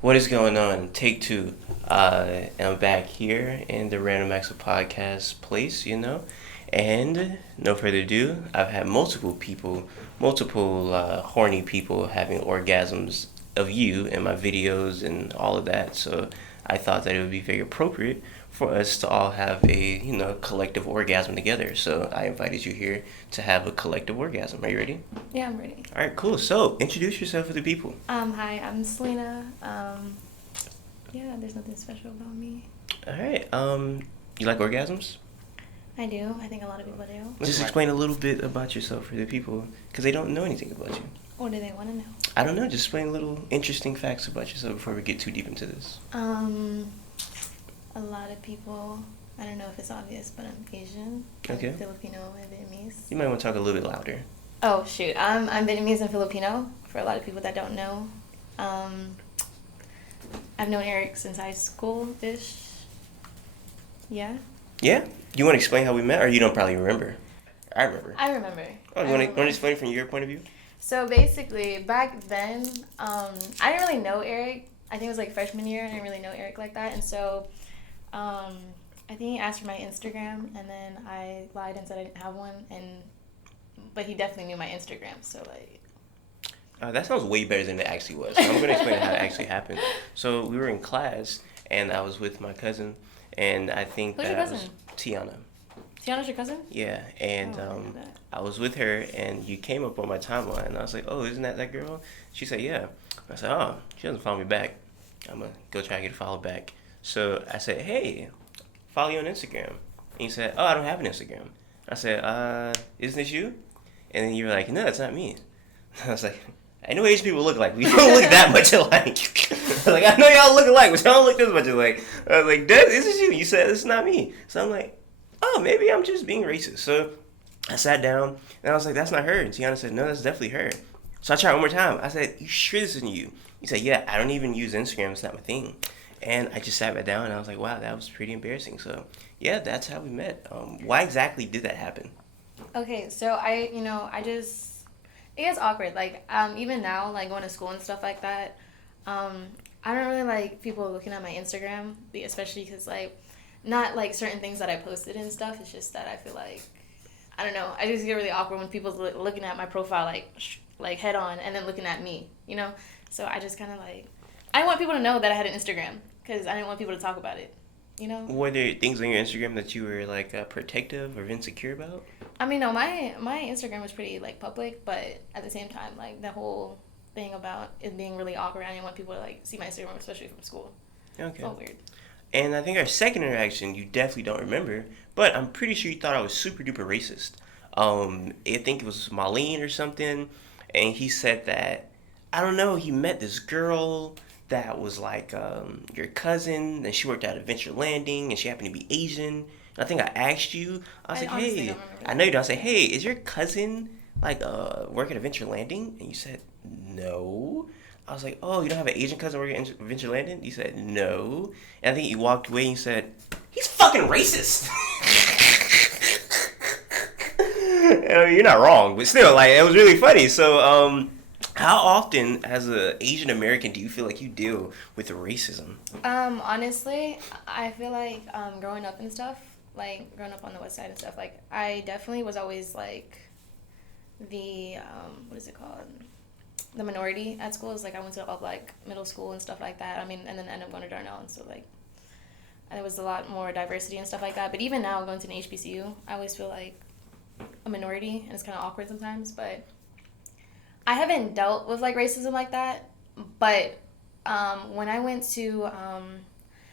What is going on? Take two. I'm back here in the Random Acts of Podcast place, And no further ado, I've had multiple horny people having orgasms of you in my videos and all of that. So I thought that it would be very appropriate for us to all have a collective orgasm together. So I invited you here to have a collective orgasm. Are you ready? Yeah, I'm ready. All right, cool. So introduce yourself to the people. Hi, I'm Selena. Yeah, there's nothing special about me. All right. You like orgasms? I do. I think a lot of people do. Just explain a little bit about yourself for the people, because they don't know anything about you. What do they want to know? I don't know. Just explain little interesting facts about yourself before we get too deep into this. A lot of people. I don't know if it's obvious, but I'm Asian. Okay. I'm Filipino and Vietnamese. You might want to talk a little bit louder. Oh shoot, I'm Vietnamese and Filipino. For a lot of people that don't know, I've known Eric since high school-ish. Yeah. Yeah. You want to explain how we met, or you don't probably remember? I remember. I remember. Oh, you want to explain it from your point of view? So basically, back then, I didn't really know Eric. I think it was like freshman year. I didn't really know Eric like that, and so, I think he asked for my Instagram, and then I lied and said I didn't have one, but he definitely knew my Instagram. So like. That sounds way better than it actually was. So I'm going to explain how it actually happened. So we were in class, and I was with my cousin, and I think Who's that your I was cousin? Tiana. Tiana's your cousin? Yeah, and Oh, I didn't know that. I was with her, and you came up on my timeline, and I was like, "Oh, isn't that girl?" She said, "Yeah." I said, "Oh, she doesn't follow me back. I'm gonna go try to get a follow back." So I said, "Hey, follow you on Instagram." And you said, "Oh, I don't have an Instagram." I said, "Isn't this you?" And then you were like, "No, it's not me." I was like, "I know what Asian people look like. We don't look that much alike." I was like, "I know y'all look alike, but y'all don't look this much alike." I was like, "This is you." You said, "It's not me." So I'm like, "Oh, maybe I'm just being racist." So I sat down, and I was like, "That's not her." And Tiana said, "No, that's definitely her." So I tried one more time. I said, "You sure this isn't you?" He said, "Yeah, I don't even use Instagram. It's not my thing." And I just sat back down, and I was like, "Wow, that was pretty embarrassing." So yeah, that's how we met. Why exactly did that happen? Okay, so it gets awkward. Like, even now, like going to school and stuff like that, I don't really like people looking at my Instagram, especially because like, not like certain things that I posted and stuff. It's just that I feel like, I don't know. I just get really awkward when people's looking at my profile like head on and then looking at me. So I just kind of like, I didn't want people to know that I had an Instagram because I didn't want people to talk about it. Were there things on your Instagram that you were like protective or insecure about? I mean, no, my Instagram was pretty like public, but at the same time, like the whole thing about it being really awkward, I didn't want people to like see my Instagram, especially from school. Okay. So weird. And I think our second interaction, you definitely don't remember, but I'm pretty sure you thought I was super duper racist. I think it was Marlene or something, and he said that, I don't know, he met this girl that was like your cousin, and she worked at Adventure Landing, and she happened to be Asian. And I think I asked you, I was I like, honestly "Hey, don't remember I know you don't." I said, "Hey, is your cousin like work at Adventure Landing?" And you said, "No." I was like, "Oh, you don't have an Asian cousin working at Adventure Landing?" You said, "No." And I think you walked away and you said, "He's fucking racist." You're not wrong, but still, like, it was really funny. So, how often, as an Asian American, do you feel like you deal with racism? Honestly, I feel like growing up and stuff, like growing up on the west side and stuff, like I definitely was always like the what is it called? The minority at schools. Like I went to all black middle school and stuff like that. I mean, and then ended up going to Darnell, and so like there was a lot more diversity and stuff like that. But even now, going to an HBCU, I always feel like a minority, and it's kind of awkward sometimes. But I haven't dealt with like racism like that. But when I went to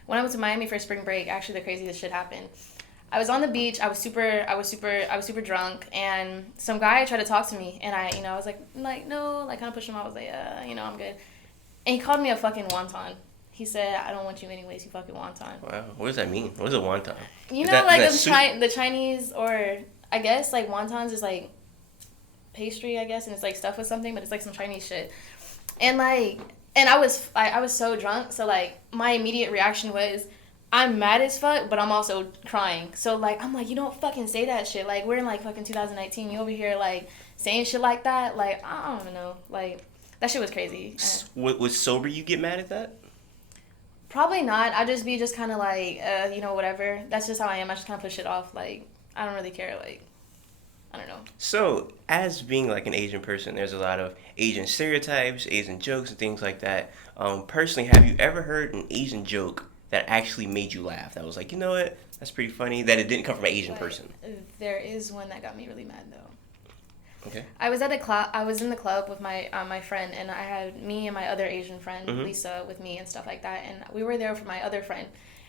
Miami for spring break, actually the craziest shit happened. I was on the beach. I was super drunk, and some guy tried to talk to me, and I was like no, like kind of pushed him out. I was like, I'm good. And he called me a fucking wonton. He said, "I don't want you anyways, you fucking wonton." Wow, what does that mean? What is a wonton? The Chinese, or I guess like wontons is like pastry, I guess, and it's like stuffed with something, but it's like some Chinese shit. And I was so drunk, so like my immediate reaction was, I'm mad as fuck, but I'm also crying. So like I'm like, you don't fucking say that shit. Like we're in like fucking 2019. You over here like saying shit like that. Like I don't know. Like that shit was crazy. Was sober you get mad at that? Probably not. I'd just be just kind of like, whatever. That's just how I am. I just kind of push it off. Like, I don't really care. Like, I don't know. So, as being like an Asian person, there's a lot of Asian stereotypes, Asian jokes, and things like that. Personally, have you ever heard an Asian joke that actually made you laugh? That was like, you know what? That's pretty funny. That it didn't come from an Asian person. There is one that got me really mad though. Okay. I was at a club. I was in the club with my my friend, and I had me and my other Asian friend Lisa with me and stuff like that. And we were there for my other friend,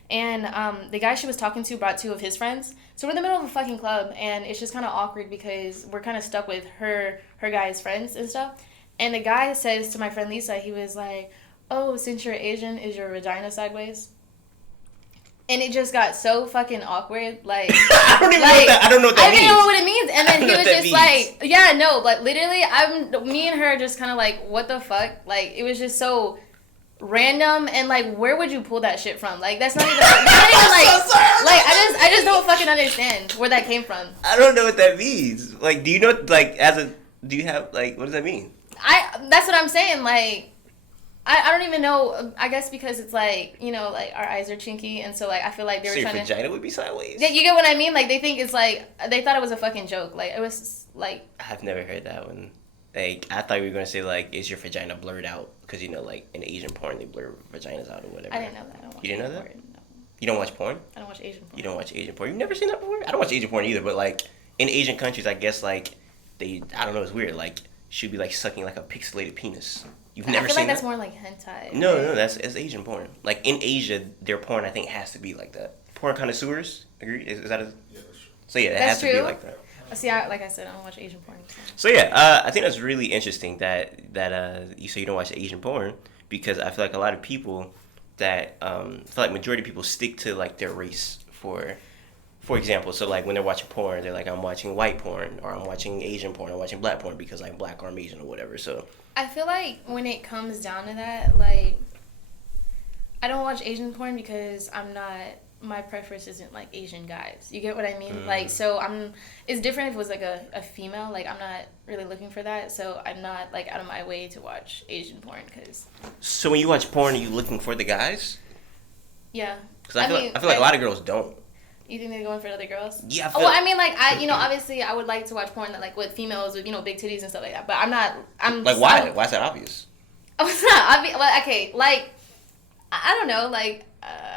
and the guy she was talking to brought 2 of his friends. So we're in the middle of a fucking club, and it's just kind of awkward because we're kind of stuck with her guy's friends and stuff. And the guy says to my friend Lisa, he was like, "Oh, since you're Asian, is your vagina sideways?" And it just got so fucking awkward. Like, I don't even know what that. I don't know what that means. I don't know what it means. And then he was just means. like, yeah, no, like literally, me and her just kind of like, what the fuck? Like, it was just so random. And like, where would you pull that shit from? Like, that's not even like, I just don't fucking understand where that came from. I don't know what that means. Like, do you know? Like, do you have like, what does that mean? That's what I'm saying. Like, I don't even know. I guess because it's like, like our eyes are chinky, and so like I feel like they were trying to. So your vagina would be sideways. Yeah, you get what I mean? Like they think it's like they thought it was a fucking joke. Like it was like. I've never heard that one. Like I thought you were gonna say like, is your vagina blurred out? Because like in Asian porn they blur vaginas out or whatever. I didn't know that. You didn't know that? Porn, no. You don't watch porn? I don't watch Asian porn. You don't watch Asian porn? You've never seen that before? I don't watch Asian porn either, but like in Asian countries, I guess like I don't know, it's weird. Like she'd be like sucking like a pixelated penis. You've never seen that? I feel like that's more like hentai. No, it's Asian porn. Like in Asia, their porn I think has to be like that. Porn connoisseurs, agree? Is that a? Yeah, that's true. So yeah, it has to be like that. See, like I said, I don't watch Asian porn. So yeah, I think that's really interesting that you say you don't watch Asian porn, because I feel like a lot of people that I feel like majority of people stick to like their race for example. So like when they're watching porn, they're like, I'm watching white porn, or I'm watching Asian porn, or I'm watching black porn because I'm black or I'm Asian or whatever. So I feel like when it comes down to that, like I don't watch Asian porn because my preference isn't like Asian guys. You get what I mean? Like, so it's different if it was like a female. Like, I'm not really looking for that. So I'm not like out of my way to watch Asian porn because. So when you watch porn, are you looking for the guys? Yeah. Because I feel like a lot of girls don't. You think they're going for other girls? Yeah. I mean, like obviously I would like to watch porn that like with females with big titties and stuff like that. But I'm not. Like why? Why is that obvious? Oh, it's not obvious. Well, okay, like I don't know, like.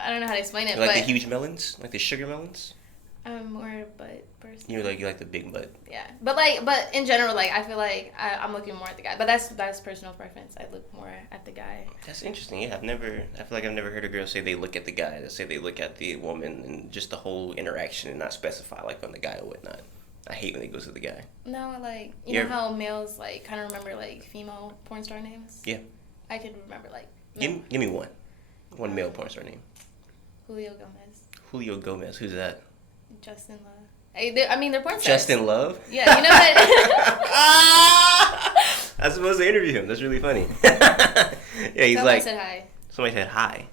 I don't know how to explain it. You like the huge melons? Like the sugar melons? I'm more a butt person. You like the big butt. Yeah. But in general, like, I feel like I'm looking more at the guy. But that's personal preference. I look more at the guy. That's interesting. Yeah, I feel like I've never heard a girl say they look at the guy. They say they look at the woman and just the whole interaction and not specify, like, on the guy or whatnot. I hate when they go to the guy. No, like, you know how males, like, kind of remember, like, female porn star names? Yeah. I could remember, like... Give me one. One male porn star name. Julio Gomez. Who's that? Justin Love. They're porn stars. Justin Love? Yeah, you know what? I was supposed to interview him. That's really funny. Yeah, he's Somebody said hi. Somebody said hi.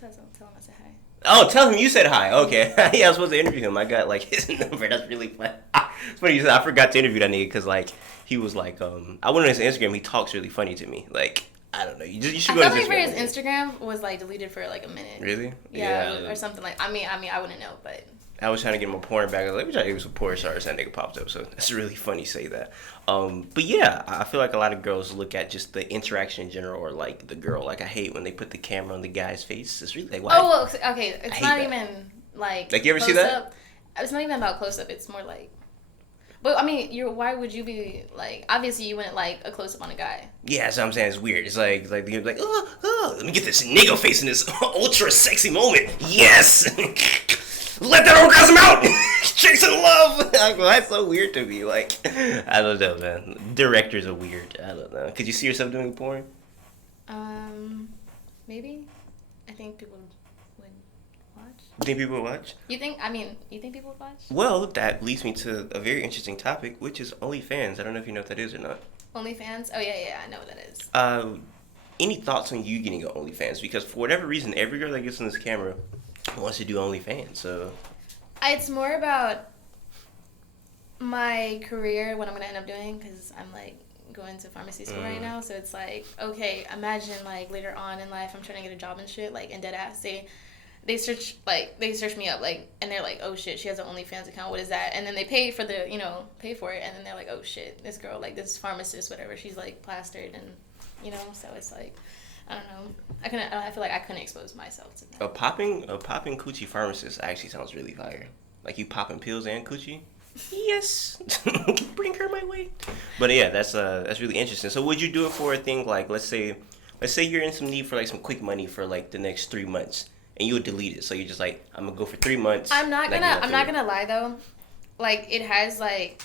Tell him I said hi. Oh, tell him you said hi. Okay. Yeah, I was supposed to interview him. I got, like, his number. That's really funny. It's funny you said I forgot to interview that nigga because, like, he was like, I went on his Instagram. He talks really funny to me. Like, I don't know. You should go to his Instagram. I felt like his Instagram was like deleted for like a minute. Really? Yeah, or something like. I mean, I wouldn't know, but. I was trying to get him a porn back. I was like, let me try to get him some porn stars. That nigga popped up. So that's really funny to say that. But yeah, I feel like a lot of girls look at just the interaction in general, or like the girl. Like I hate when they put the camera on the guy's face. It's really like why? Oh well, okay. It's not even like. Like you ever see that? Up. It's not even about close up. It's more like. But I mean, why would you be like? Obviously, you wouldn't like a close up on a guy. Yeah, that's what I'm saying. It's weird. It's like you're like, let me get this nigga face in this ultra sexy moment. Yes, let that orgasm out. Chasing love. That's so weird to me. Like, I don't know, man. Directors are weird. I don't know. Could you see yourself doing porn? Maybe. I think people. You think people would watch? You think people would watch? Well, that leads me to a very interesting topic, which is OnlyFans. I don't know if you know what that is or not. OnlyFans? Oh, yeah, I know what that is. Any thoughts on you getting an OnlyFans? Because for whatever reason, every girl that gets on this camera wants to do OnlyFans, so... It's more about my career, what I'm going to end up doing, because I'm, like, going to pharmacy school right now, so it's like, okay, imagine like later on in life I'm trying to get a job and shit, like, and dead ass they search me up, like, and they're like, oh shit, she has an OnlyFans account, what is that? And then they pay for it, and then they're like, oh shit, this girl, like, this pharmacist, whatever, she's like plastered, and so it's like, I don't know, I feel like I couldn't expose myself to that. A popping coochie pharmacist actually sounds really fire. Like, you popping pills and coochie? Yes. Bring her my way. But yeah, that's really interesting. So would you do it for a thing like, let's say you're in some need for like some quick money for like the next 3 months, and you would delete it. So you're just like, I'm gonna go for 3 months. I'm not gonna lie though, like, it has like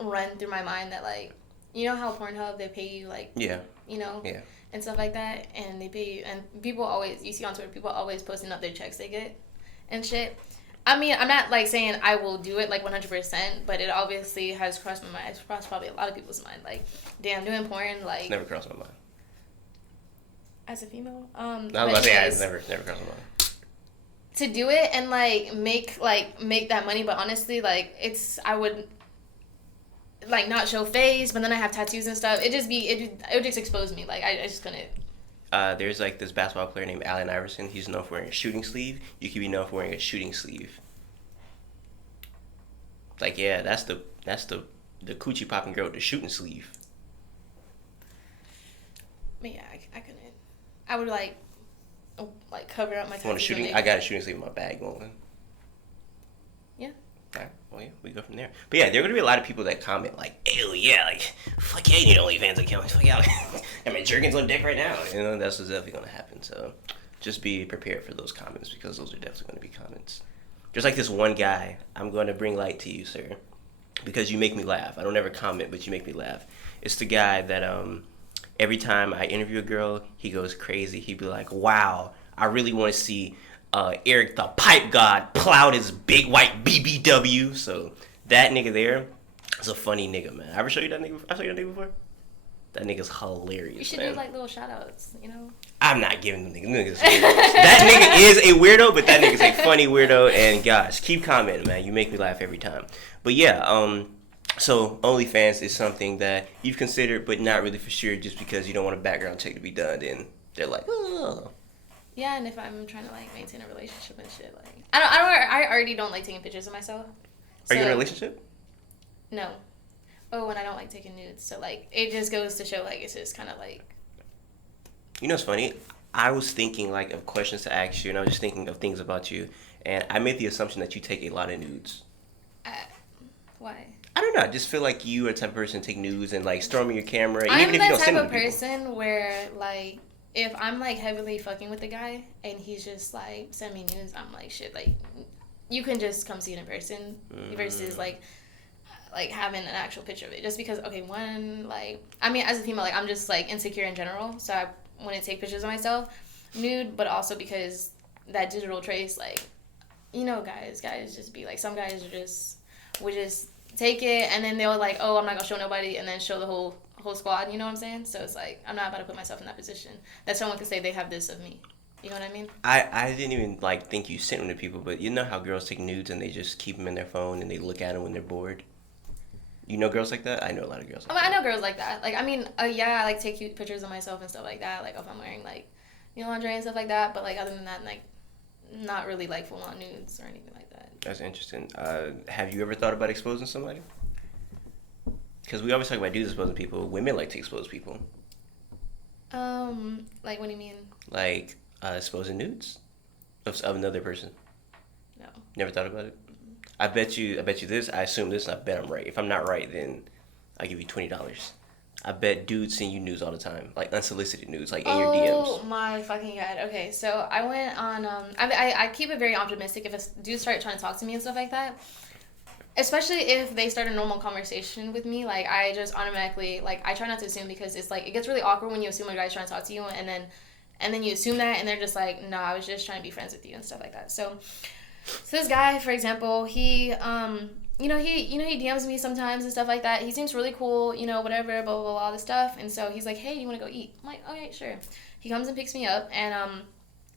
run through my mind that, like, you know how Pornhub, they pay you like, yeah, yeah, and stuff like that, and they pay you, and people always, you see on Twitter, people always posting up their checks they get and shit. I mean, I'm not like saying I will do it like 100%, but it obviously has crossed my mind. It's crossed probably a lot of people's mind. Like, damn, doing porn, like, it's never crossed my mind. As a female, I was about to say, it's never crossed my mind. To do it and like make that money, but honestly, like, I would like not show face, but then I have tattoos and stuff. It would just expose me. Like, I just couldn't. There's like this basketball player named Allen Iverson. He's known for wearing a shooting sleeve. You could be known for wearing a shooting sleeve. Like, yeah, that's the coochie popping girl with the shooting sleeve. But yeah, I couldn't. I would like cover up my tattoos. I got a shooting sleeve in my bag going. Yeah. Alright, well, yeah, we go from there. But yeah, there are gonna be a lot of people that comment like, "Ew, yeah, like, fuck yeah, you need OnlyFans account. Fuck yeah, I mean, jerkins on deck right now." That's what's definitely gonna happen. So, just be prepared for those comments, because those are definitely gonna be comments. Just like this one guy, I'm gonna bring light to you, sir, because you make me laugh. I don't ever comment, but you make me laugh. It's the guy that every time I interview a girl, he goes crazy. He'd be like, "Wow, I really want to see Eric the Pipe God plowed his big white BBW." So that nigga there is a funny nigga, man. I ever show you that nigga? I showed you that nigga before? That nigga's hilarious. You should do like little shout outs, I'm not giving the niggas that nigga is a weirdo, but that nigga's a funny weirdo. And guys, keep commenting, man. You make me laugh every time. But yeah, so OnlyFans is something that you've considered, but not really for sure, just because you don't want a background check to be done. Then they're like, oh. Yeah, and if I'm trying to like maintain a relationship and shit, like, I already don't like taking pictures of myself. Are you in a relationship? No. Oh, and I don't like taking nudes. So like, it just goes to show, like, it's just kind of like. You know what's funny? I was thinking like of questions to ask you, and I was just thinking of things about you, and I made the assumption that you take a lot of nudes. Why? I don't know. I just feel like you are the type of person to take nudes and like store them in your camera. And I'm even if you don't the send type them of to people. person where, like, if I'm like heavily fucking with the guy and he's just like send me nudes, I'm like, shit, like, you can just come see it in person versus like having an actual picture of it. Just because, okay, one, like, I mean, as a female, like, I'm just like insecure in general, so I wouldn't take pictures of myself nude, but also because that digital trace, like, guys just be like, some guys would just take it and then they'll like, oh, I'm not gonna show nobody, and then show the whole squad, you know what I'm saying? So it's like, I'm not about to put myself in that position that someone could say they have this of me. You know what I mean? I didn't even like think you sent them to people, but you know how girls take nudes and they just keep them in their phone and they look at them when they're bored? You know girls like that? I know a lot of girls like that. I know girls like that. Like, I mean, yeah, I like take cute pictures of myself and stuff like that, like if I'm wearing like, lingerie and stuff like that, but like other than that, like, not really like full on nudes or anything like that. That's interesting. Have you ever thought about exposing somebody? Because we always talk about dudes exposing people. Women like to expose people. Like, what do you mean? Like, exposing nudes of another person. No. Never thought about it? I bet you this. I assume this, and I bet I'm right. If I'm not right, then I'll give you $20. I bet dudes send you nudes all the time, like unsolicited nudes, like in your DMs. Oh my fucking god. Okay, so I went on, I keep it very optimistic if a dude start trying to talk to me and stuff like that. Especially if they start a normal conversation with me, like, I just automatically, like, I try not to assume, because it's like, it gets really awkward when you assume a guy's trying to talk to you, and then you assume that, and they're just like, no, I was just trying to be friends with you and stuff like that. So this guy, for example, he DMs me sometimes and stuff like that. He seems really cool, whatever, blah, blah, blah, all this stuff. And so he's like, hey, do you want to go eat? I'm like, okay, sure. He comes and picks me up, and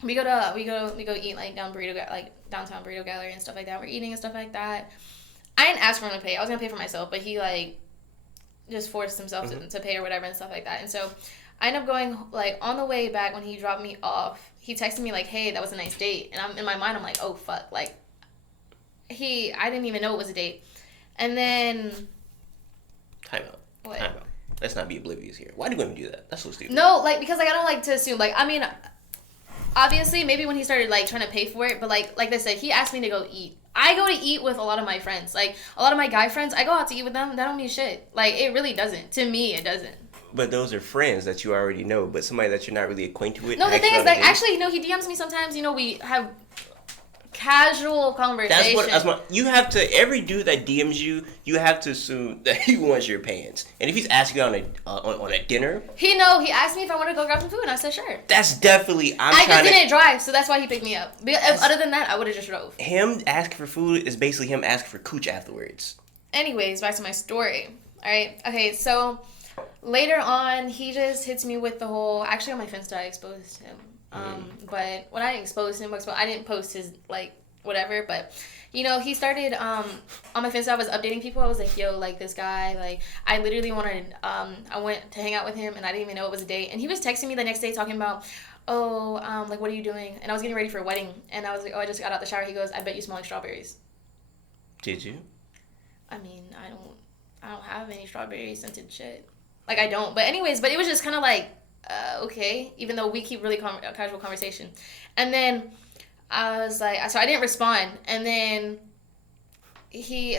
we go eat, like, downtown Burrito Gallery and stuff like that. We're eating and stuff like that. I didn't ask for him to pay. I was gonna pay for myself, but he, like, just forced himself to pay or whatever and stuff like that. And so I ended up going, like, on the way back when he dropped me off, he texted me, like, hey, that was a nice date. And I'm in my mind, I'm like, oh, fuck. Like, I didn't even know it was a date. And then... Time out. What? Time out. Let's not be oblivious here. Why do women do that? That's so stupid. No, like, because, like, I don't like to assume. Like, I mean, obviously, maybe when he started, like, trying to pay for it. But, like I said, he asked me to go eat. I go to eat with a lot of my friends. Like, a lot of my guy friends, I go out to eat with them. That don't mean shit. Like, it really doesn't. To me, it doesn't. But those are friends that you already know. But somebody that you're not really acquainted with. No, the thing is, like, actually, you know, he DMs me sometimes. You know, we have casual conversation. That's what you have to. Every dude that DMs you, you have to assume that he wants your pants. And if he's asking you on a dinner, he asked me if I want to go grab some food, and I said sure. That's definitely. I just didn't drive, so that's why he picked me up. Other than that, I would have just drove. Him asking for food is basically him asking for cooch afterwards. Anyways, back to my story. All right. Okay. So later on, he just hits me with the whole. Actually, on my Finsta, I exposed him. But when I exposed him, I didn't post his, like, whatever, but, you know, he started, on my Finsta, I was updating people. I was like, yo, like, this guy, like, I literally wanted, I went to hang out with him, and I didn't even know it was a date, and he was texting me the next day talking about, like, what are you doing? And I was getting ready for a wedding, and I was like, oh, I just got out the shower. He goes, I bet you smell like strawberries. Did you? I mean, I don't have any strawberry scented shit. Like, I don't, but anyways, but it was just kind of like, okay, even though we keep really casual conversation. And then I was like, so I didn't respond. And then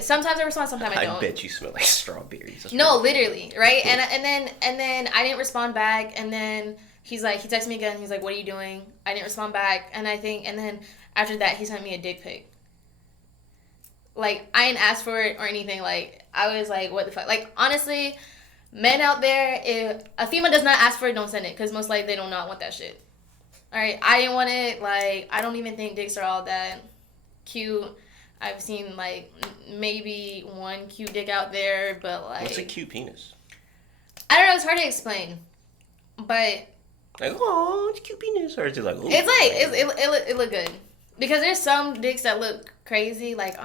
sometimes I respond, sometimes I don't. I bet you smell like strawberries. That's no, literally, right? And then I didn't respond back. And then he's like, he texted me again. He's like, what are you doing? I didn't respond back. And then after that, he sent me a dick pic. Like, I didn't ask for it or anything. Like, I was like, what the fuck? Like, honestly, men out there, if a female does not ask for it, don't send it. Because most likely they do not want that shit. Alright, I didn't want it. Like, I don't even think dicks are all that cute. I've seen, like, maybe one cute dick out there, but, like... What's a cute penis? I don't know, it's hard to explain. But... Like, oh, it's a cute penis. Or is it like... Oh, it's like, it look good. Because there's some dicks that look crazy. Like,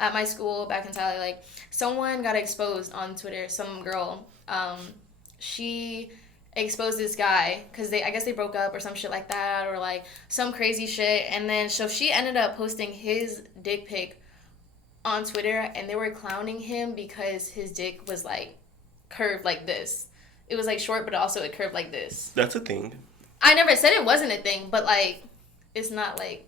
at my school back in Tally, like, someone got exposed on Twitter. Some girl, she exposed this guy because I guess they broke up or some shit like that, or like some crazy shit. And then so she ended up posting his dick pic on Twitter, and they were clowning him because his dick was like curved like this. It was like short, but also it curved like this. That's a thing. I never said it wasn't a thing, but like, it's not like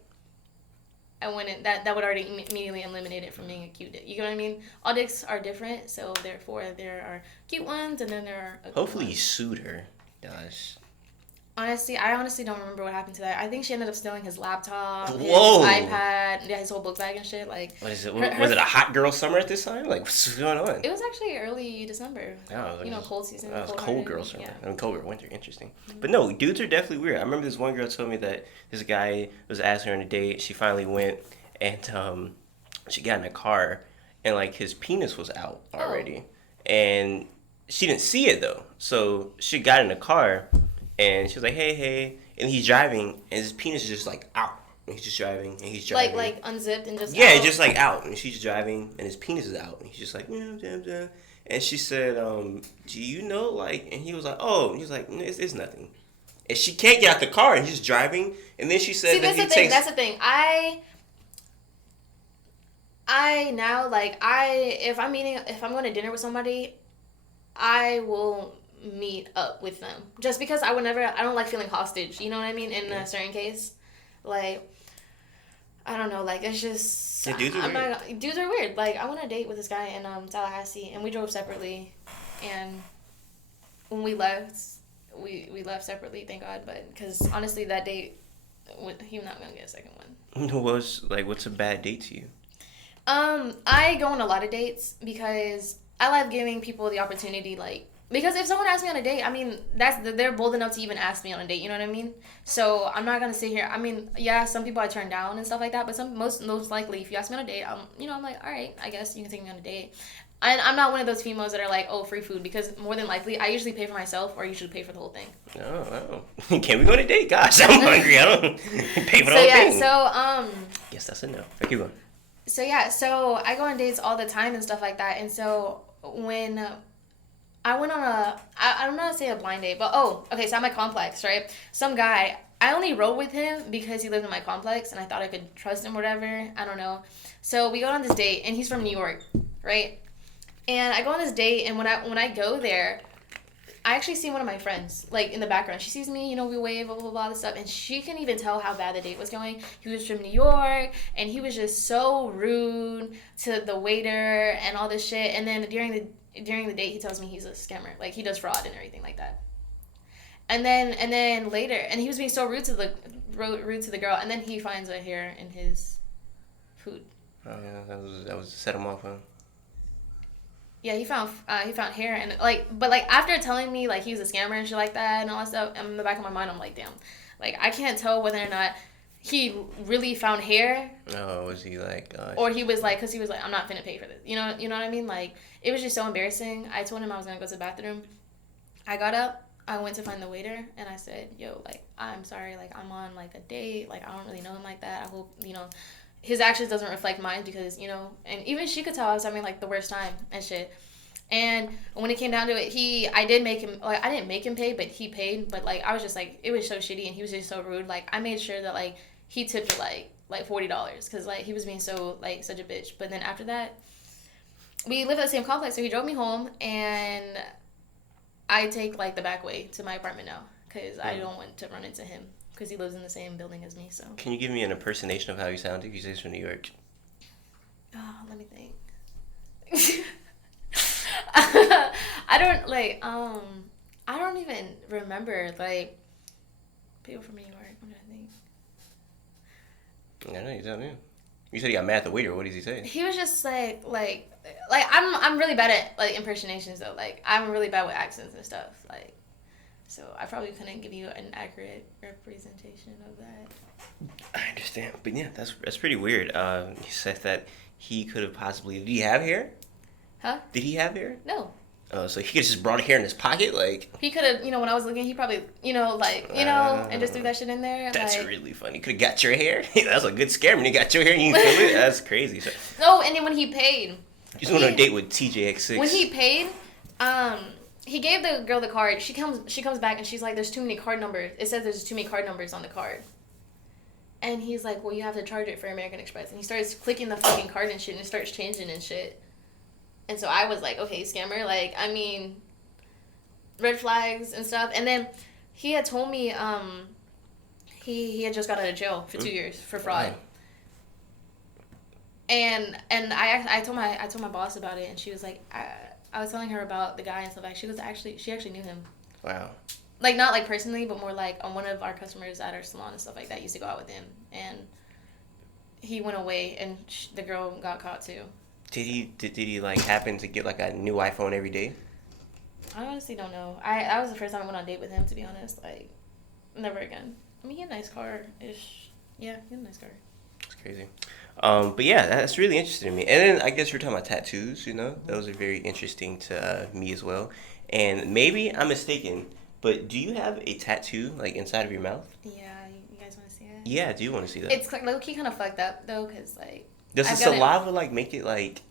I wouldn't, that would already immediately eliminate it from being a cute dick. You know what I mean? All dicks are different, so therefore there are cute ones and then there are ugly Hopefully ones. You sued her, Josh. I honestly don't remember what happened to that. I think she ended up stealing his laptop, Whoa. his iPad, yeah, his whole book bag and shit. Like, What is it? Was it a hot girl summer at this time? Like, what's going on? it was actually early December. Oh, you know, cold season. That was cold girl summer. Yeah. I mean, cold girl winter. Interesting. But no, dudes are definitely weird. I remember this one girl told me that this guy was asking her on a date. She finally went, and she got in a car, and like his penis was out already, and she didn't see it though. So she got in the car, and she was like, "Hey," and he's driving, and his penis is just like out. And he's just driving, and he's driving. Like unzipped and just yeah, out. just like out, and she's driving, and his penis is out, and he's just like, yeah. And she said, "Do you know like?" And he was like, "Oh," he's like, "It's nothing." And she can't get out the car, and he's driving, and then she said, "See, that's the thing. That's the thing. I now like if I'm going to dinner with somebody, I will meet up with them just because I don't like feeling hostage. You know what I mean? In a certain case, like. I don't know, like, it's just... Yeah, dudes are weird. Like, I went on a date with this guy in Tallahassee, and we drove separately, and when we left, we left separately, thank God, but, because, honestly, that date, he was not going to get a second one. What's a bad date to you? I go on a lot of dates, because I like giving people the opportunity, like, because if someone asks me on a date, I mean, they're bold enough to even ask me on a date, you know what I mean? So I'm not gonna sit here. I mean, yeah, some people I turn down and stuff like that, but most likely, if you ask me on a date, I'm like, all right, I guess you can take me on a date. And I'm not one of those females that are like, oh, free food, because more than likely, I usually pay for myself, or I usually pay for the whole thing. Oh. Can we go on a date? Gosh, I'm hungry. I don't pay for the whole thing. Guess that's a no. Keep going. So I go on dates all the time and stuff like that, and so when I went on I don't know how to say a blind date, but okay, so at my complex, right? Some guy, I only rode with him because he lived in my complex and I thought I could trust him, whatever. I don't know. So we go on this date and he's from New York, right? And I go on this date and when I go there, I actually see one of my friends, like, in the background. She sees me, you know, we wave, blah, blah, blah, this stuff. And she can even tell how bad the date was going. He was from New York, and he was just so rude to the waiter and all this shit. And then during the date, he tells me he's a scammer. Like, he does fraud and everything like that. And then later, and he was being so rude to the girl. And then he finds a hair in his food. Oh, yeah, that was set him off, huh? Yeah, he found hair and but after telling me like he was a scammer and shit like that and all that stuff, in the back of my mind I'm like, damn, like I can't tell whether or not he really found hair. Oh, was he like? Or he was like, cause he was like, I'm not finna pay for this. You know what I mean? Like it was just so embarrassing. I told him I was gonna go to the bathroom. I got up. I went to find the waiter and I said, yo, like I'm sorry, like I'm on like a date. Like I don't really know him like that. I hope his actions doesn't reflect mine because, and even she could tell I was having, like, the worst time and shit. And when it came down to it, I didn't make him pay, but he paid. But, like, I was just, like, it was so shitty and he was just so rude. Like, I made sure that, like, he tipped like $40 because, like, he was being so, like, such a bitch. But then after that, we live at the same complex, so he drove me home and I take, like, the back way to my apartment now because I don't want to run into him. Because he lives in the same building as me, so. Can you give me an impersonation of how you sound if you say he's from New York? Oh, let me think. I don't even remember, like, people from New York. What do I think? I know, you sound new. You said he got mad at the waiter. What did he say? He was just like I'm really bad at, like, impersonations, though. Like, I'm really bad with accents and stuff, like. So I probably couldn't give you an accurate representation of that. I understand, but yeah, that's pretty weird. He said that he could have possibly. Did he have hair? Huh? Did he have hair? No. Oh, so he could have just brought hair in his pocket, like. He could have, when I was looking, he probably, and just threw that shit in there. That's like, really funny. Could have got your hair. That's a good scam when you got your hair and you can feel it. That's crazy. So, no, and then when he paid. you just went on a date with TJX6. When he paid, he gave the girl the card. She comes back and she's like, there's too many card numbers. It says there's too many card numbers on the card. And he's like, well, you have to charge it for American Express. And he starts clicking the fucking card and shit and it starts changing and shit. And so I was like, okay, scammer. Like, I mean, red flags and stuff. And then he had told me he had just got out of jail for 2 years for fraud. Wow. And I told my boss about it and she was like, I was telling her about the guy and stuff. Like, she actually knew him. Wow. Like, not, like, personally, but more, like, one of our customers at our salon and stuff like that used to go out with him. And he went away, and the girl got caught, too. Did he, like, happen to get, like, a new iPhone every day? I honestly don't know. That was the first time I went on a date with him, to be honest. Like, never again. I mean, he had a nice car-ish. Yeah, he had a nice car. That's crazy. But yeah, that's really interesting to me. And then I guess you're talking about tattoos, Those are very interesting to me as well. And maybe I'm mistaken, but do you have a tattoo, like, inside of your mouth? Yeah, you guys want to see it? Yeah, I do want to see that. It's low-key kind of fucked up, though, because, like... Does the saliva, like, make it, like...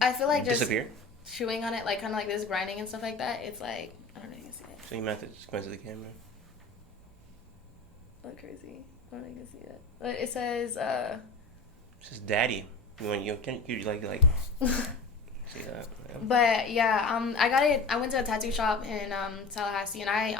I feel like disappear? Just chewing on it, like, kind of like this, grinding and stuff like that, it's like... I don't know if you can see it. So you might have to just go into the camera. Look crazy. I don't know if you can see it. But it says, It says daddy. Can you like see that? Yeah. But yeah, I got it. I went to a tattoo shop in Tallahassee, and I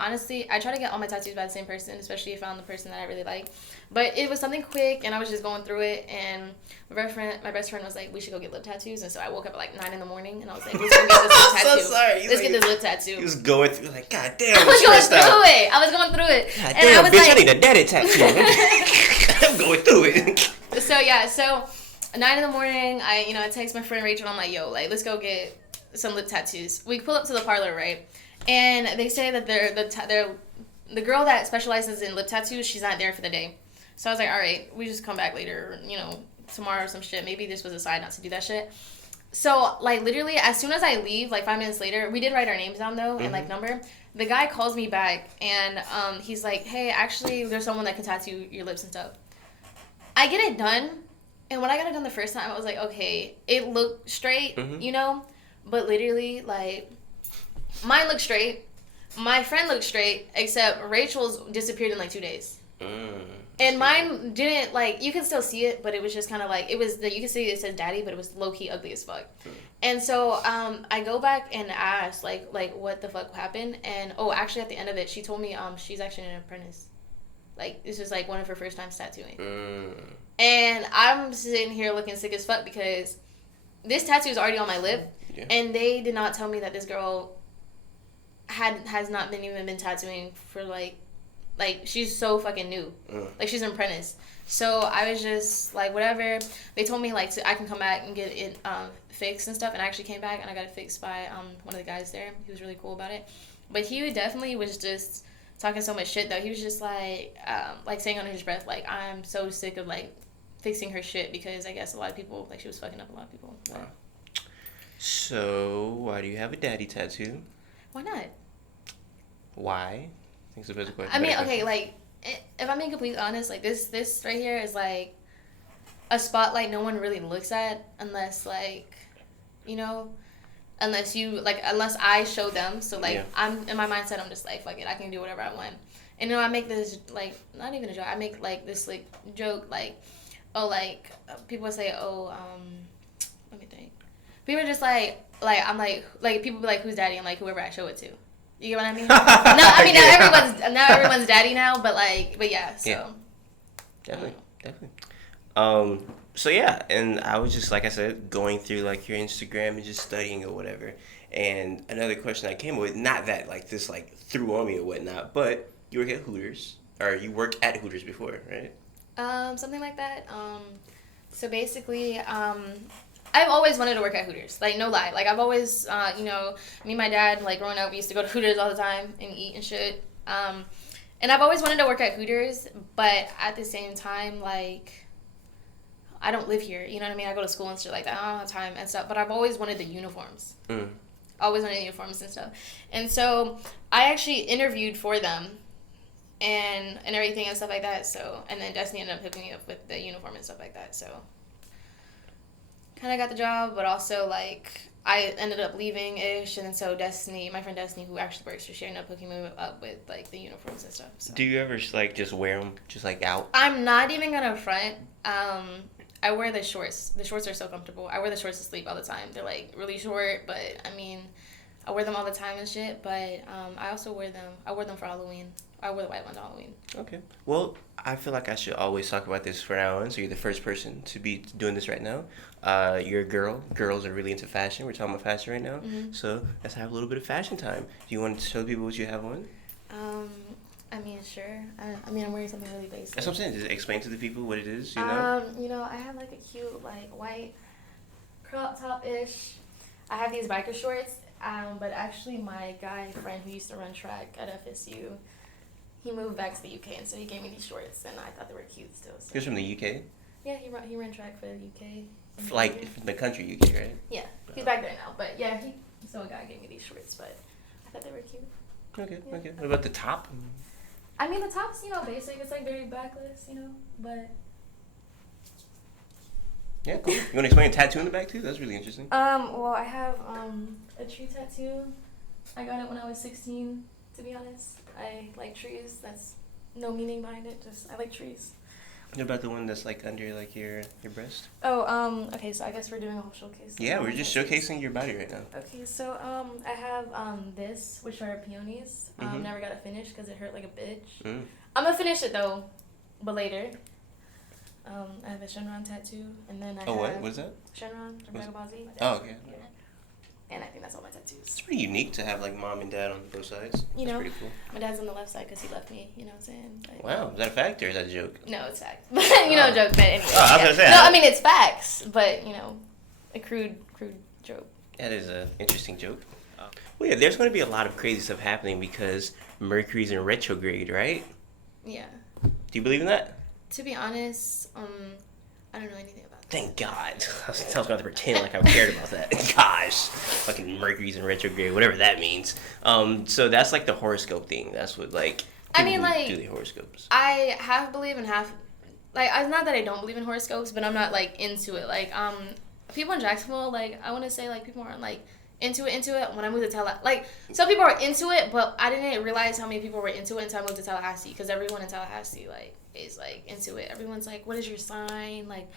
try to get all my tattoos by the same person, especially if I found the person that I really like. But it was something quick, and I was just going through it, and my best friend was like, we should go get lip tattoos, and so I woke up at like 9 a.m, and I was like, let's go get this lip tattoo. So sorry. Let's get this lip tattoo. He was going through, like, God damn, I was going through it. God and damn, I was bitch, like, I need a daddy tattoo. I'm going through it. So yeah, 9 a.m, I text my friend Rachel. I'm like, yo, like, let's go get some lip tattoos. We pull up to the parlor, right? And they say that the girl that specializes in lip tattoos, she's not there for the day. So I was like, all right, we just come back later, tomorrow or some shit. Maybe this was a sign not to do that shit. So, like, literally, as soon as I leave, like, 5 minutes later, we did write our names down, though, and, like, number. The guy calls me back, and he's like, hey, actually, there's someone that can tattoo your lips and stuff. I get it done, and when I got it done the first time, I was like, okay, it looked straight, but literally, like, Mine looked straight. My friend looked straight, except Rachel's disappeared in like 2 days. And mine didn't, like, you can still see it, but it was just kind of like, you can see it says daddy, but it was low-key ugly as fuck. And so I go back and ask, like what the fuck happened? And, actually at the end of it, she told me she's actually an apprentice. Like, this is like one of her first times tattooing. And I'm sitting here looking sick as fuck because this tattoo is already on my lip. Yeah. And they did not tell me that this girl has not been tattooing for like she's so fucking new. Like, she's an apprentice. So I was just like, whatever. They told me like I can come back and get it fixed and stuff, and I actually came back and I got it fixed by one of the guys there. He was really cool about it. But he definitely was just talking so much shit though. He was just like saying under his breath, like, I'm so sick of like fixing her shit, because I guess a lot of people, like, she was fucking up a lot of people. But. Wow. So why do you have a daddy tattoo? Why not? Why? I think it's a better question. I mean, okay, like, if I'm being completely honest, like, this right here is, like, a spotlight no one really looks at unless, like, you know, unless I show them. So, like, yeah. I'm, in my mindset, I'm just like, fuck it, I can do whatever I want. And, you know, I make this, like, not even a joke, I make, like, this, like, joke, like, people would say, let me think. People are just like, I'm like, people be like, who's daddy? I'm like, whoever I show it to. You get what I mean? No, I mean, not everyone's daddy now, but yeah, so. Yeah. Definitely. So yeah, and I was just, like I said, going through like your Instagram and just studying or whatever. And another question I came with, not that like this like threw on me or whatnot, but you work at Hooters, or you worked at Hooters before, right? Something like that. So basically, I've always wanted to work at Hooters. Like, no lie. Like, I've always, me and my dad, like, growing up, we used to go to Hooters all the time and eat and shit. And I've always wanted to work at Hooters, but at the same time, like, I don't live here. You know what I mean? I go to school and shit like that. I don't have time and stuff. But I've always wanted the uniforms. Always wanted the uniforms and stuff. And so I actually interviewed for them and everything and stuff like that. So, and then Destiny ended up hooking me up with the uniform and stuff like that. So, kind of got the job, but also, like, I ended up leaving-ish, and then so Destiny, my friend Destiny, who actually works for, she ended up hooking me up with, like, the uniforms and stuff. So. Do you ever, like, just wear them, just, like, out? I'm not even gonna front. I wear the shorts. The shorts are so comfortable. I wear the shorts to sleep all the time. They're, like, really short, but, I mean, I wear them all the time and shit, but I also wear them. I wear them for Halloween. I wear the white one to Halloween. Okay. Well, I feel like I should always talk about this from now on, so you're the first person to be doing this right now. You're a girl. Girls are really into fashion. We're talking about fashion right now. So let's have a little bit of fashion time. Do you want to show people what you have on? I mean, sure. I mean, I'm wearing something really basic. That's what I'm saying. Just explain to the people what it is, you know? I have, like, a cute, like, white crop top-ish. I have these biker shorts, but actually my guy friend who used to run track at FSU, he moved back to the UK, and so he gave me these shorts, and I thought they were cute still. So. He was from the UK? Yeah, he ran track for the UK. Like, the country UK, right? Yeah, he's back there now, but yeah, so a guy gave me these shorts, but I thought they were cute. Okay, yeah. okay. What about the top? I mean, the top's, basic. It's, like, very backless, but... Yeah, cool. You want to explain a tattoo in the back, too? That's really interesting. Well, I have, a tree tattoo. I got it when I was 16, to be honest. I like trees. That's no meaning behind it. Just, I like trees. What about the one that's, like, under, like, your breast? Oh, okay, so I guess we're doing a whole showcase. Yeah, we're just showcasing your body right now. Okay, so, I have, this, which are peonies. Never got it finished because it hurt like a bitch. I'm gonna finish it, though, but later. I have a Shenron tattoo, and then I have... Oh, what? What is that? Shenron from Dragon Ball Z. Oh, okay. Yeah. And I think that's all my tattoos. It's pretty unique to have, like, mom and dad on both sides. That's pretty cool. My dad's on the left side because he left me, you know what I'm saying? Like, wow, is that a fact or is that a joke? No, it's fact. Joke, but anyway. Oh, I was gonna say. No, I mean, it's facts, but, a crude joke. That is an interesting joke. Well, yeah, there's going to be a lot of crazy stuff happening because Mercury's in retrograde, right? Yeah. Do you believe in that? To be honest, I don't know anything about that. Thank God. I was going to pretend like I cared about that. Gosh. Fucking Mercury's in retrograde, whatever that means. So that's like the horoscope thing. That's what, like, do the horoscopes. I half believe and half... Like, it's not that I don't believe in horoscopes, but I'm not, like, into it. Like, people in Jacksonville, like, I want to say, like, people aren't, like, into it. When I moved to Tallahassee, like, some people are into it, but I didn't realize how many people were into it until I moved to Tallahassee, because everyone in Tallahassee, like, is, like, into it. Everyone's like, what is your sign? Like,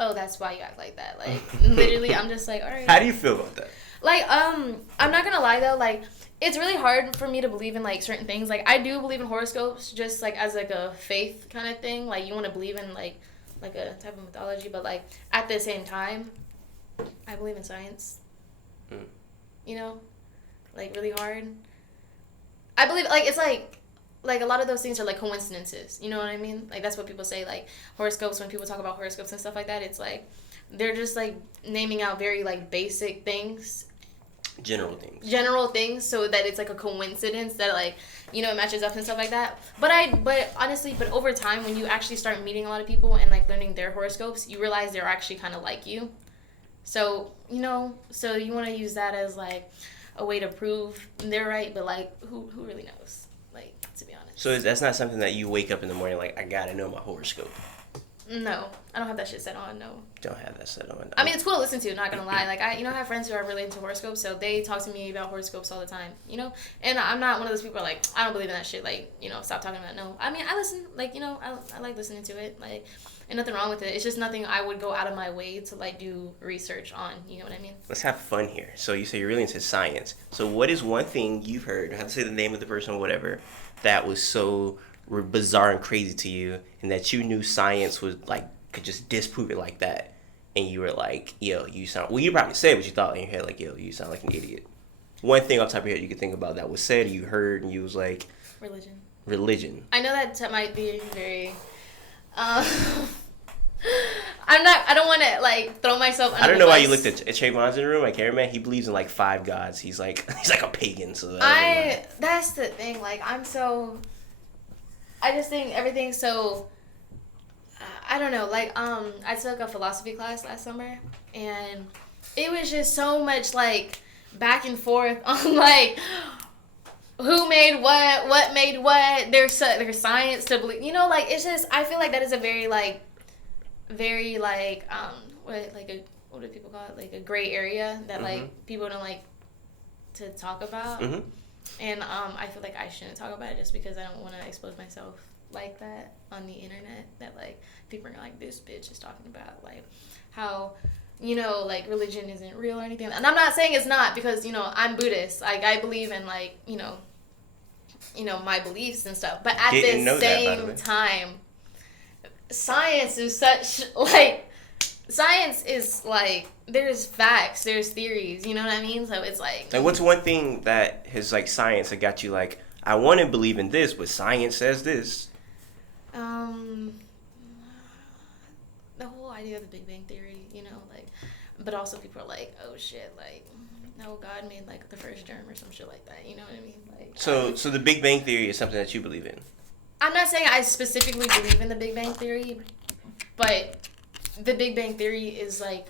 oh, that's why you act like that. Like, literally, I'm just like, all right. How do you feel about that? Like, I'm not gonna lie, though, like, it's really hard for me to believe in, like, certain things. Like, I do believe in horoscopes just, like, as, like, a faith kind of thing. Like, you want to believe in, like a type of mythology, but, like, at the same time, I believe in science. You know? Like, really hard. I believe, like, it's, like, a lot of those things are, like, coincidences. You know what I mean? Like, that's what people say, like, horoscopes, when people talk about horoscopes and stuff like that, it's, like, they're just, like, naming out very, like, basic things. General things, so that it's, like, a coincidence that, like, you know, it matches up and stuff like that. But honestly, over time, when you actually start meeting a lot of people and, like, learning their horoscopes, you realize they're actually kind of like you. So, you know, so you want to use that as, like, a way to prove they're right, but, like, who really knows? Like, to be honest. So that's not something that you wake up in the morning like, I gotta know my horoscope. No, I don't have that shit set on. No. Don't have that set on. I mean, it's cool to listen to. Not gonna lie. Like, I have friends who are really into horoscopes, so they talk to me about horoscopes all the time. You know, and I'm not one of those people like, I don't believe in that shit. Like, you know, stop talking about it. No. I mean, I listen. Like, you know, I like listening to it. Like, and nothing wrong with it. It's just nothing I would go out of my way to, like, do research on. You know what I mean? Let's have fun here. So you say you're really into science. So what is one thing you've heard? I have to say the name of the person or whatever that was so bizarre and crazy to you, and that you knew science was like could just disprove it like that, and you were like, yo, you sound, well, you probably said what you thought in your head, like, yo, you sound like an idiot. One thing off the top of your head you could think about that was said, you heard, and you was like, religion. I know that might be very I don't want to, like, throw myself under I don't know why you looked at Trayvon's in the room. I can't remember. He believes in, like, 5 gods. He's like a pagan. So that's the thing. Like, I just think everything's so, I don't know. Like, I took a philosophy class last summer, and it was just so much, like, back and forth on, like, who made what made what, there's science to believe, you know, like, it's just, I feel like that is a very, like, what do people call it? Like, a gray area that, like, people don't like to talk about. And I feel like I shouldn't talk about it just because I don't want to expose myself like that on the internet, that, like, people are like, this bitch is talking about, like, how, you know, like, religion isn't real or anything. And I'm not saying it's not, because, you know, I'm Buddhist. Like, I believe in, like, you know, my beliefs and stuff. But at the same time, science is such, like, there's facts, there's theories, you know what I mean? So it's like... Like, what's one thing that has, like, science that got you, like, I want to believe in this, but science says this? The whole idea of the Big Bang Theory, you know, like, but also people are like, oh shit, like, no, God made, like, the first germ or some shit like that, you know what I mean? Like, so the Big Bang Theory is something that you believe in? I'm not saying I specifically believe in the Big Bang Theory, but the Big Bang Theory is, like,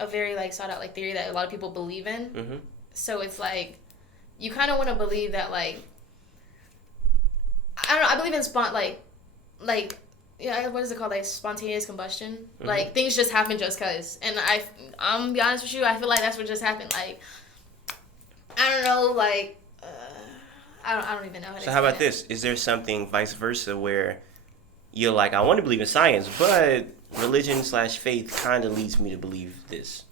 a very, like, sought out, like, theory that a lot of people believe in. So it's like, you kind of want to believe that, like, I don't know, I believe in yeah, what is it called? Like, spontaneous combustion. Like, things just happen just cause. And I'm be honest with you, I feel like that's what just happened. Like, I don't know, like, I don't even know how to explain. So how about this? Is there something vice versa where you're like, I want to believe in science, but religion/faith kind of leads me to believe this?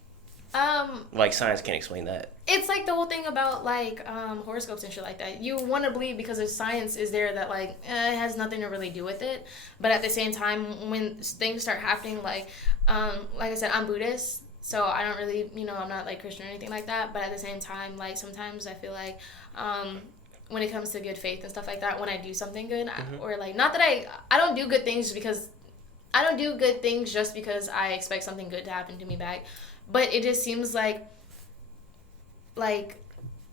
Like, science can't explain that. It's like the whole thing about, like, horoscopes and shit like that. You want to believe because the science is there that, like, it has nothing to really do with it. But at the same time, when things start happening, like I said, I'm Buddhist, so I don't really, you know, I'm not, like, Christian or anything like that. But at the same time, like, sometimes I feel like, when it comes to good faith and stuff like that, when I do something good, or, like, not that I don't do good things because I expect something good to happen to me back. But it just seems like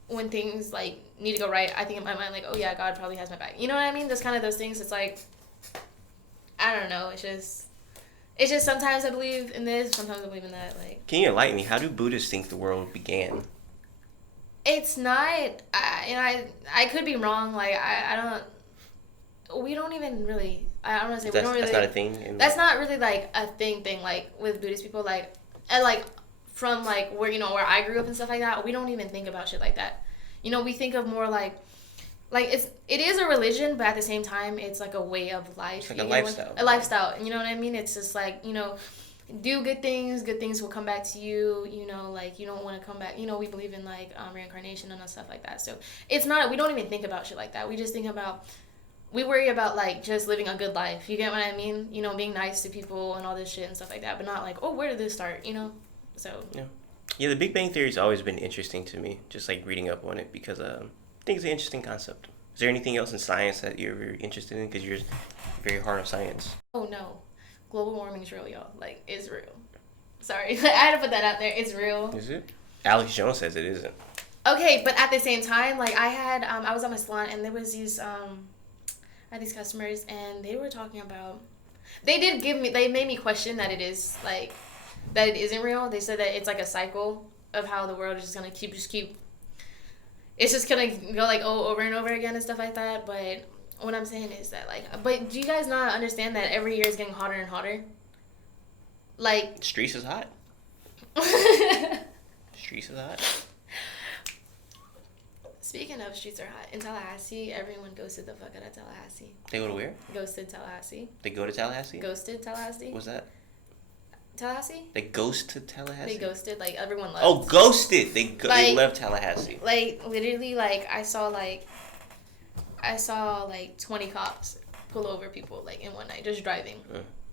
when things, like, need to go right, I think in my mind, like, oh yeah, God probably has my back. You know what I mean? There's kind of those things. It's like, I don't know. It's just sometimes I believe in this, sometimes I believe in that. Like, can you enlighten me? How do Buddhists think the world began? It's not. I could be wrong. Like, I don't. We don't even really. I don't want to say we don't really. That's not a thing. That's not really, like, a thing. Like, with Buddhist people, like from like where where I grew up and stuff like that, we don't even think about shit like that. We think of more like it is a religion, but at the same time, it's like a way of life. It's like a lifestyle. A lifestyle. You know what I mean? It's just like, do good things will come back to you. Like you don't want to come back. We believe in like reincarnation and stuff like that. So it's not, we don't even think about shit like that. We just think about, we worry about like just living a good life. You get what I mean? Being nice to people and all this shit and stuff like that, but not like, oh, where did this start? So yeah, the Big Bang Theory's always been interesting to me, just like reading up on it, because I think it's an interesting concept. Is there anything else in science that you're very interested in? Because you're very hard on science. Oh no, global warming is real, y'all. Like, it's real. Sorry, I had to put that out there. It's real. Is it? Alex Jones says it isn't. Okay, but at the same time, like I was on my salon and there was these I had these customers and they were talking about. They made me question that it is like, that it isn't real. They said that it's like a cycle of how the world is just gonna keep. It's just gonna go like over and over again and stuff like that. But what I'm saying is that like, but do you guys not understand that every year is getting hotter and hotter? Like, Streets is hot. Streets is hot. Speaking of streets are hot, in Tallahassee, everyone ghosted the fuck out of Tallahassee. They go to where? Ghosted Tallahassee. They go to Tallahassee? Ghosted Tallahassee. What's that? Tallahassee? They ghosted Tallahassee? They ghosted, like, everyone left. Oh, ghosted! They left Tallahassee. Like, literally, like, I saw, like, 20 cops pull over people, like, in one night, just driving.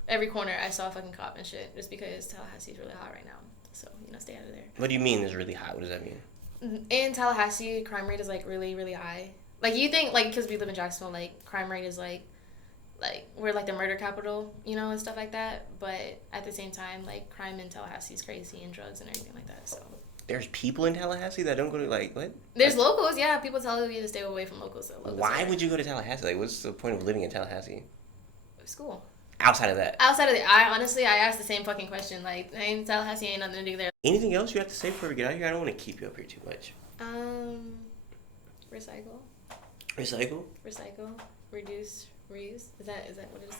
Every corner, I saw a fucking cop and shit, just because Tallahassee's really hot right now. So, stay out of there. What do you mean is really hot? What does that mean? In Tallahassee, crime rate is, like, really, really high. Like, you think, like, because we live in Jacksonville, like, crime rate is, like, we're, like, the murder capital, and stuff like that. But at the same time, like, crime in Tallahassee is crazy and drugs and everything like that, so. There's people in Tallahassee that don't go to, like, what? There's locals, yeah. People tell you to stay away from locals. So why would you go to Tallahassee? Like, what's the point of living in Tallahassee? School. Outside of that. I asked the same fucking question. Like, in Tallahassee ain't nothing to do there. Anything else you have to say before we get out here? I don't want to keep you up here too much. Recycle. Recycle? Recycle. Reduce. Reuse. Is that what it is?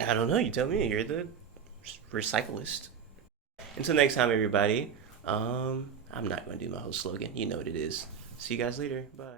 I don't know. You tell me. You're the recyclist. Until next time, everybody. I'm not going to do my whole slogan. You know what it is. See you guys later. Bye.